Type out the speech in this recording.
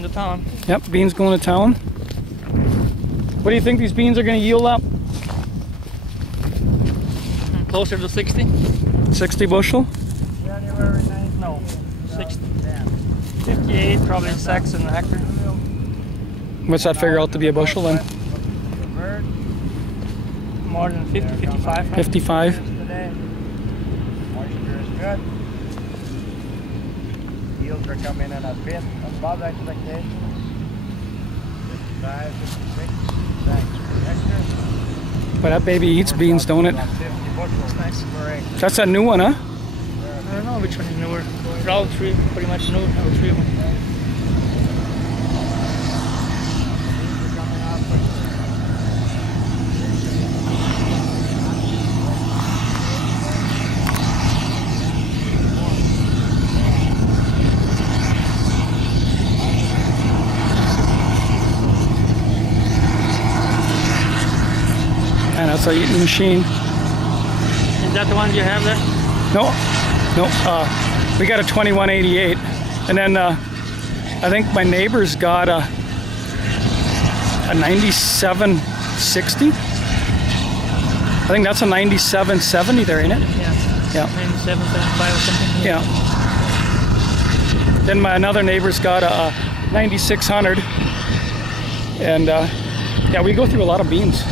going to town. Yep, beans going to town. What do you think these beans are going to yield up? Closer to 60? 60 bushel? January 9th, no. 60. 58, probably 6 in the hectare. What's that figure out to be a bushel then? More than 50, 55. 55. Moisture is good. Yields are coming in a bit above expectations. 55, 56 bags per hectare. But that baby eats beans, don't it? 50 bushels Nice. per acre. That's a new one, huh? I don't know which one is newer. They're all three pretty much new, all three of them. And that's a eating machine. Is that the ones you have there? No, we got a 2188, and then I think my neighbor's got a 9760. I think that's a 9770 there, ain't it? Yeah. Yeah. 97, 75 or something. Yeah. Then my another neighbor's got a 9600, and yeah, we go through a lot of beans.